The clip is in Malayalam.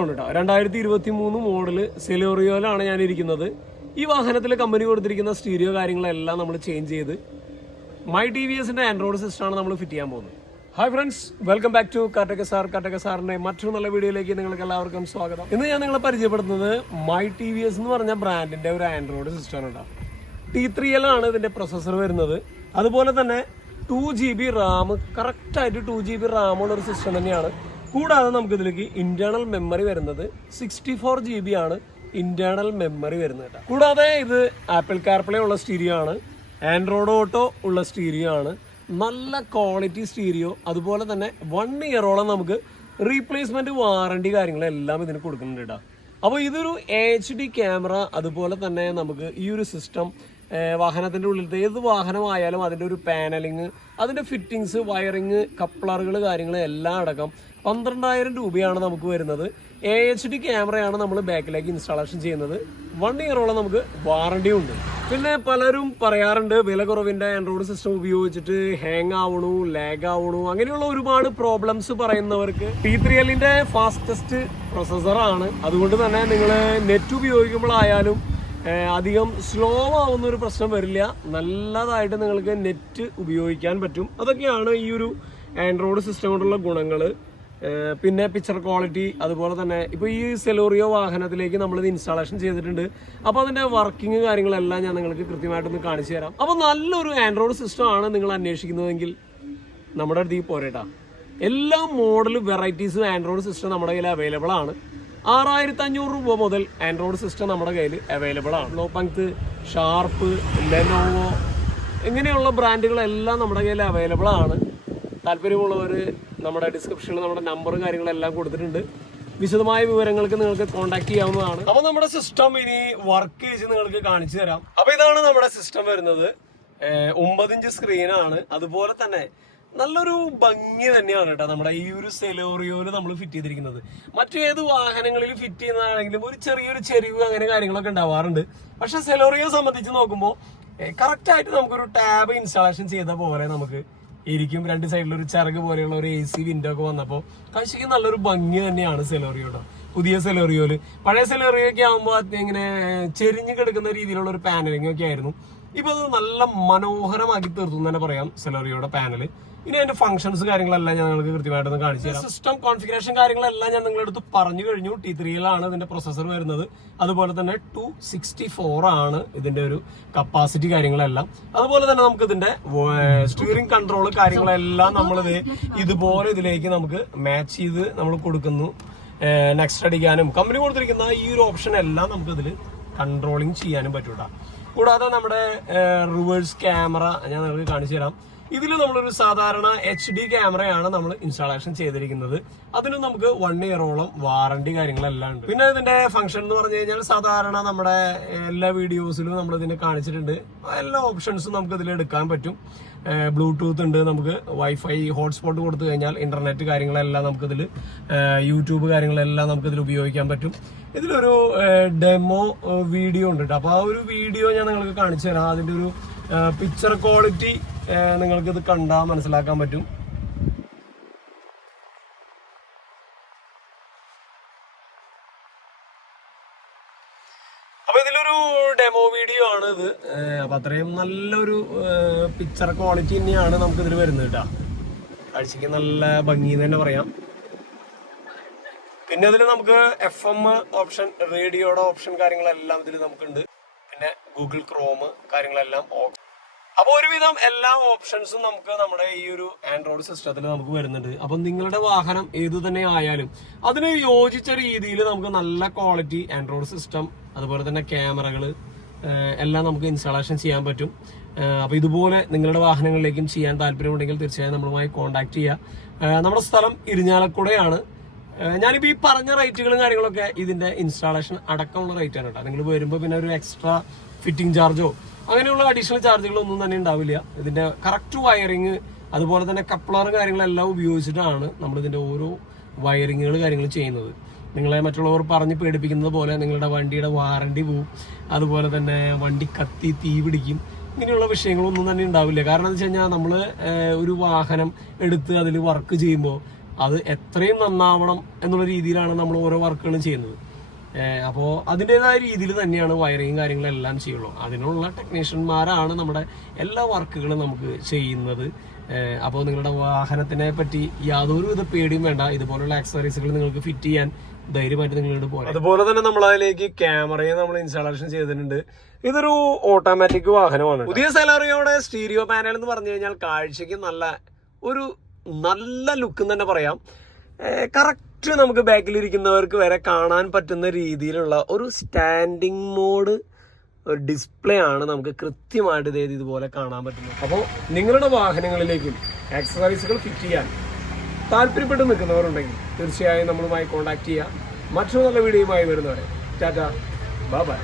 2023 മോഡല് സെലോറിയോയിലാണ് ഞാൻ ഇരിക്കുന്നത്. ഈ വാഹനത്തിൽ കമ്പനി കൊടുത്തിരിക്കുന്ന സ്റ്റീരിയോ കാര്യങ്ങളെല്ലാം നമ്മൾ ചേഞ്ച് ചെയ്ത് മൈ ടി വി എസിന്റെ ആൻഡ്രോയിഡ് സിസ്റ്റമാണ് നമ്മൾ ഫിറ്റ് ചെയ്യാൻ പോകുന്നത്. Hi friends, welcome back to കാട്ടക സാറിന്റെ മറ്റൊരു നല്ല വീഡിയോയിലേക്ക് നിങ്ങൾക്ക് എല്ലാവർക്കും സ്വാഗതം. ഇന്ന് ഞാൻ നിങ്ങളെ പരിചയപ്പെടുത്തുന്നത് മൈ ടി വി എസ് എന്ന് പറഞ്ഞ ബ്രാൻഡിന്റെ ഒരു ആൻഡ്രോയിഡ് സിസ്റ്റമാണ് കേട്ടോ. T3L ആണ് ഇതിന്റെ പ്രൊസസ്സർ വരുന്നത്. അതുപോലെ തന്നെ 2GB റാം, കറക്റ്റായിട്ട് 2GB റാമുള്ള ഒരു സിസ്റ്റം തന്നെയാണ്. കൂടാതെ നമുക്ക് ഇതിലേക്ക് ഇന്റേണൽ മെമ്മറി വരുന്നത് 64GB ആണ് ഇന്റേണൽ മെമ്മറി വരുന്നത് കേട്ടോ. കൂടാതെ ഇത് ആപ്പിൾ കാർപ്ലേ ഉള്ള സ്റ്റീരിയോ ആണ്, ആൻഡ്രോയിഡ് ഓട്ടോ ഉള്ള സ്റ്റീരിയോ ആണ്, നല്ല ക്വാളിറ്റി സ്റ്റീരിയോ. അതുപോലെ തന്നെ 1 ഇയറോളം നമുക്ക് റീപ്ലേസ്മെന്റ് വാറണ്ടി കാര്യങ്ങളെല്ലാം ഇതിന് കൊടുക്കുന്നുണ്ട് കേട്ടോ. അപ്പോൾ ഇതൊരു HD ക്യാമറ, അതുപോലെ തന്നെ നമുക്ക് ഈ ഒരു സിസ്റ്റം വാഹനത്തിൻ്റെ ഉള്ളിലത്തെ ഏത് വാഹനമായാലും അതിൻ്റെ ഒരു പാനലിങ്, അതിൻ്റെ ഫിറ്റിങ്സ്, വയറിങ്, കപ്ലറുകൾ കാര്യങ്ങൾ എല്ലാം അടക്കം 12,000 രൂപയാണ് നമുക്ക് വരുന്നത്. HD ക്യാമറയാണ് നമ്മൾ ബാക്കിലേക്ക് ഇൻസ്റ്റാളേഷൻ ചെയ്യുന്നത്. 1 ഇയറോളം നമുക്ക് വാറണ്ടി ഉണ്ട്. പിന്നെ പലരും പറയാറുണ്ട് വില കുറവിൻ്റെ ആൻഡ്രോയിഡ് സിസ്റ്റം ഉപയോഗിച്ചിട്ട് ഹാങ് ആവണു, ലാഗ് ആവണു, അങ്ങനെയുള്ള ഒരുപാട് പ്രോബ്ലംസ് പറയുന്നവർക്ക് T3Lന്റെ ഫാസ്റ്റസ്റ്റ് പ്രൊസസ്സറാണ്. അതുകൊണ്ട് തന്നെ നിങ്ങൾ നെറ്റ് ഉപയോഗിക്കുമ്പോഴായാലും അധികം സ്ലോ ആവുന്ന ഒരു പ്രശ്നം വരില്ല. നല്ലതായിട്ട് നിങ്ങൾക്ക് നെറ്റ് ഉപയോഗിക്കാൻ പറ്റും. അതൊക്കെയാണ് ഈ ഒരു ആൻഡ്രോയിഡ് സിസ്റ്റം കൊണ്ടുള്ള ഗുണങ്ങൾ. പിന്നെ പിക്ചർ ക്വാളിറ്റി, അതുപോലെ തന്നെ ഇപ്പോൾ ഈ സെലോറിയോ വാഹനത്തിലേക്ക് നമ്മളിത് ഇൻസ്റ്റാളേഷൻ ചെയ്തിട്ടുണ്ട്. അപ്പോൾ അതിൻ്റെ വർക്കിംഗ് കാര്യങ്ങളെല്ലാം ഞാൻ നിങ്ങൾക്ക് കൃത്യമായിട്ടൊന്ന് കാണിച്ചു തരാം. അപ്പോൾ നല്ലൊരു ആൻഡ്രോയിഡ് സിസ്റ്റമാണ് നിങ്ങൾ അന്വേഷിക്കുന്നതെങ്കിൽ നമ്മുടെ അടുത്ത് പോരേട്ടാ. എല്ലാ മോഡൽ വെറൈറ്റീസും ആൻഡ്രോയിഡ് സിസ്റ്റം നമ്മുടെ കയ്യിൽ അവൈലബിൾ ആണ്. 6,500 രൂപ മുതൽ ആൻഡ്രോയിഡ് സിസ്റ്റം നമ്മുടെ കയ്യിൽ അവൈലബിൾ ആണ്. ലോപങ്ത്, ഷാർപ്പ്, ലെനോവോ ഇങ്ങനെയുള്ള ബ്രാൻഡുകളെല്ലാം നമ്മുടെ കയ്യിൽ അവൈലബിൾ ആണ്. താല്പര്യമുള്ളവർ നമ്മുടെ ഡിസ്ക്രിപ്ഷനിൽ നമ്മുടെ നമ്പർ കാര്യങ്ങളെല്ലാം കൊടുത്തിട്ടുണ്ട്. വിശദമായ വിവരങ്ങൾക്ക് നിങ്ങൾക്ക് കോൺടാക്ട് ചെയ്യാവുന്നതാണ്. അപ്പോൾ നമ്മുടെ സിസ്റ്റം ഇനി വർക്ക് ചെയ്ത് നിങ്ങൾക്ക് കാണിച്ചു തരാം. അപ്പോൾ ഇതാണ് നമ്മുടെ സിസ്റ്റം വരുന്നത്. 9 ഇഞ്ച് സ്ക്രീനാണ്. അതുപോലെ തന്നെ നല്ലൊരു ഭംഗി തന്നെയാണ് കേട്ടോ നമ്മുടെ ഈ ഒരു സെലോറിയോയില് നമ്മൾ ഫിറ്റ് ചെയ്തിരിക്കുന്നത്. മറ്റേത് വാഹനങ്ങളിൽ ഫിറ്റ് ചെയ്യുന്നതാണെങ്കിലും ഒരു ചെറിയൊരു ചെരിവ് അങ്ങനെ കാര്യങ്ങളൊക്കെ ഉണ്ടാവാറുണ്ട്. പക്ഷെ സെലോറിയോ സംബന്ധിച്ച് നോക്കുമ്പോൾ കറക്റ്റായിട്ട് നമുക്കൊരു ടാബ് ഇൻസ്റ്റാളേഷൻ ചെയ്ത പോലെ നമുക്ക് ഇരിക്കും. 2 സൈഡിലൊരു ചിറക് പോലെയുള്ള ഒരു AC വിൻഡോ ഒക്കെ വന്നപ്പോൾ കാഴ്ചയ്ക്ക് നല്ലൊരു ഭംഗി തന്നെയാണ് സെലോറിയോയുടെ. പുതിയ സെലോറിയോയില്, പഴയ സെലോറിയോ ഒക്കെ ആകുമ്പോൾ ഇങ്ങനെ ചെരിഞ്ഞ് കിടക്കുന്ന രീതിയിലുള്ള ഒരു പാനലിംഗ് ഒക്കെ ആയിരുന്നു. ഇപ്പൊ അത് നല്ല മനോഹരമാക്കി തീർത്തു എന്ന് തന്നെ പറയാം സെലോറിയോയുടെ പാനൽ. ഇനി അതിന്റെ ഫംഗ്ഷൻസ് കാര്യങ്ങളെല്ലാം ഞാൻ നിങ്ങൾക്ക് കൃത്യമായിട്ടൊന്ന് കാണിച്ചു തരാം. സിസ്റ്റം കോൺഫിഗറേഷൻ കാര്യങ്ങളെല്ലാം ഞാൻ നിങ്ങളുടെ അടുത്ത് പറഞ്ഞു കഴിഞ്ഞു. T3L ആണ് ഇതിന്റെ പ്രൊസസ്സർ വരുന്നത്. അതുപോലെ തന്നെ 264 ആണ് ഇതിന്റെ ഒരു കപ്പാസിറ്റി കാര്യങ്ങളെല്ലാം. അതുപോലെ തന്നെ നമുക്ക് ഇതിന്റെ സ്റ്റിയറിംഗ് കൺട്രോൾ കാര്യങ്ങളെല്ലാം നമ്മളിത് ഇതുപോലെ ഇതിലേക്ക് നമുക്ക് മാച്ച് ചെയ്ത് നമ്മൾ കൊടുക്കുന്നു. നെക്സ്റ്റ് അടിക്കാനും കമ്പനി കൊടുത്തിരിക്കുന്ന ഈ ഒരു ഓപ്ഷൻ എല്ലാം നമുക്ക് ഇതിൽ കൺട്രോളിങ് ചെയ്യാനും പറ്റൂട്ടാ. കൂടാതെ നമ്മുടെ റിവേഴ്സ് ക്യാമറ ഞാൻ നിങ്ങൾക്ക് കാണിച്ചു തരാം. ഇതിൽ നമ്മളൊരു സാധാരണ HD ക്യാമറയാണ് നമ്മൾ ഇൻസ്റ്റാളേഷൻ ചെയ്തിരിക്കുന്നത്. അതിന് നമുക്ക് 1 ഇയറോളം വാറണ്ടി കാര്യങ്ങളെല്ലാം ഉണ്ട്. പിന്നെ ഇതിന്റെ ഫംഗ്ഷൻ എന്ന് പറഞ്ഞു കഴിഞ്ഞാൽ സാധാരണ നമ്മുടെ എല്ലാ വീഡിയോസിലും നമ്മൾ ഇതിനെ കാണിച്ചിട്ടുണ്ട്. എല്ലാ ഓപ്ഷൻസും നമുക്ക് ഇതിൽ എടുക്കാൻ പറ്റും. ബ്ലൂടൂത്ത് ഉണ്ട്, നമുക്ക് വൈഫൈ ഹോട്ട്സ്പോട്ട് കൊടുത്തു കഴിഞ്ഞാൽ ഇന്റർനെറ്റ് കാര്യങ്ങളെല്ലാം നമുക്കിതിൽ, യൂട്യൂബ് കാര്യങ്ങളെല്ലാം നമുക്കിതിൽ ഉപയോഗിക്കാൻ പറ്റും. ഇതിലൊരു ഡെമോ വീഡിയോ ഉണ്ട് കേട്ടോ. അപ്പോൾ ആ ഒരു വീഡിയോ ഞാൻ നിങ്ങൾക്ക് കാണിച്ചു തരാം. അതിൻ്റെ ഒരു പിക്ചർ ക്വാളിറ്റി നിങ്ങൾക്കിത് കണ്ടാൽ മനസ്സിലാക്കാൻ പറ്റും. അപ്പൊ ഇതിലൊരു ഡെമോ വീഡിയോ ആണ് ഇത്. അപ്പൊ അത്രയും നല്ലൊരു പിക്ചർ ക്വാളിറ്റി തന്നെയാണ് നമുക്ക് ഇതിൽ വരുന്നത് കേട്ടോ. കാഴ്ചക്ക് നല്ല ഭംഗി തന്നെ പറയാം. പിന്നെ അതിൽ നമുക്ക് FM ഓപ്ഷൻ, റേഡിയോയുടെ ഓപ്ഷൻ കാര്യങ്ങളെല്ലാം ഇതിൽ നമുക്കുണ്ട്. പിന്നെ ഗൂഗിൾ ക്രോം കാര്യങ്ങളെല്ലാം. അപ്പോൾ ഒരുവിധം എല്ലാ ഓപ്ഷൻസും നമുക്ക് നമ്മുടെ ഈ ഒരു ആൻഡ്രോയിഡ് സിസ്റ്റത്തിൽ നമുക്ക് വരുന്നുണ്ട്. അപ്പം നിങ്ങളുടെ വാഹനം ഏതു തന്നെ ആയാലും അതിന് യോജിച്ച രീതിയിൽ നമുക്ക് നല്ല ക്വാളിറ്റി ആൻഡ്രോയിഡ് സിസ്റ്റം, അതുപോലെ തന്നെ ക്യാമറകൾ എല്ലാം നമുക്ക് ഇൻസ്റ്റാളേഷൻ ചെയ്യാൻ പറ്റും. അപ്പോൾ ഇതുപോലെ നിങ്ങളുടെ വാഹനങ്ങളിലേക്കും ചെയ്യാൻ താല്പര്യമുണ്ടെങ്കിൽ തീർച്ചയായും നമ്മളുമായി കോൺടാക്ട് ചെയ്യുക. നമ്മുടെ സ്ഥലം ഇരിഞ്ഞാലക്കുടയാണ്. ഞാനിപ്പോൾ ഈ പറഞ്ഞ റേറ്റുകളും കാര്യങ്ങളൊക്കെ ഇതിന്റെ ഇൻസ്റ്റാളേഷൻ അടക്കമുള്ള റേറ്റ് ആണ് കേട്ടോ. നിങ്ങൾ വരുമ്പോൾ പിന്നെ ഒരു എക്സ്ട്രാ ഫിറ്റിംഗ് ചാർജോ അങ്ങനെയുള്ള അഡീഷണൽ ചാർജുകളൊന്നും തന്നെ ഉണ്ടാവില്ല. ഇതിന്റെ കറക്റ്റ് വയറിങ്, അതുപോലെ തന്നെ കപ്ലർ കാര്യങ്ങളെല്ലാം ഉപയോഗിച്ചിട്ടാണ് നമ്മളിതിന്റെ ഓരോ വയറിങ്ങുകൾ കാര്യങ്ങൾ ചെയ്യുന്നത്. നിങ്ങളെ മറ്റുള്ളവർ പറഞ്ഞ് പേടിപ്പിക്കുന്നത് പോലെ നിങ്ങളുടെ വണ്ടിയുടെ വാറണ്ടി പോവും, അതുപോലെ തന്നെ വണ്ടി കത്തി തീ പിടിക്കും, ഇങ്ങനെയുള്ള വിഷയങ്ങളൊന്നും തന്നെ ഉണ്ടാവില്ല. കാരണം എന്താ വെച്ച് കഴിഞ്ഞാൽ നമ്മൾ ഒരു വാഹനം എടുത്ത് അതിൽ വർക്ക് ചെയ്യുമ്പോൾ അത് എത്രയും നന്നാവണം എന്നുള്ള രീതിയിലാണ് നമ്മൾ ഓരോ വർക്കുകളും ചെയ്യുന്നത്. അപ്പോൾ അതിൻ്റെതായ രീതിയിൽ തന്നെയാണ് വയറിങ് കാര്യങ്ങളെല്ലാം ചെയ്യുള്ളൂ. അതിനുള്ള ടെക്നീഷ്യന്മാരാണ് നമ്മുടെ എല്ലാ വർക്കുകളും നമുക്ക് ചെയ്യുന്നത്. അപ്പോൾ നിങ്ങളുടെ വാഹനത്തിനെ പറ്റി യാതൊരു വിധ പേടിയും വേണ്ട. ഇതുപോലുള്ള ആക്സസറീസുകൾ നിങ്ങൾക്ക് ഫിറ്റ് ചെയ്യാൻ ധൈര്യമായിട്ട് നിങ്ങളോട് പോകാം. അതുപോലെ തന്നെ നമ്മൾ അതിലേക്ക് ക്യാമറയെ നമ്മൾ ഇൻസ്റ്റാളേഷൻ ചെയ്തിട്ടുണ്ട്. ഇതൊരു ഓട്ടോമാറ്റിക് വാഹനമാണ്. പുതിയ സെലറിയോയുടെ സ്റ്റീരിയോ പാനൽ എന്ന് പറഞ്ഞു കഴിഞ്ഞാൽ കാഴ്ചക്ക് നല്ല ലുക്ക് എന്ന് തന്നെ പറയാം. കറക്റ്റ് നമുക്ക് ബാക്കിലിരിക്കുന്നവർക്ക് വരെ കാണാൻ പറ്റുന്ന രീതിയിലുള്ള ഒരു സ്റ്റാൻഡിങ് മോഡ് ഒരു ഡിസ്പ്ലേ ആണ് നമുക്ക് കൃത്യമായിട്ട് ഇതുപോലെ കാണാൻ പറ്റുന്നത്. അപ്പോൾ നിങ്ങളുടെ വാഹനങ്ങളിലേക്കും ആക്സസറീസുകൾ ഫിറ്റ് ചെയ്യാൻ താല്പര്യപ്പെട്ട് നിൽക്കുന്നവരുണ്ടെങ്കിൽ തീർച്ചയായും നമ്മളുമായി കോൺടാക്ട് ചെയ്യുക. മറ്റൊരു നല്ല വീഡിയോയുമായി വരുന്നവരെ ടാറ്റ ബൈ ബൈ.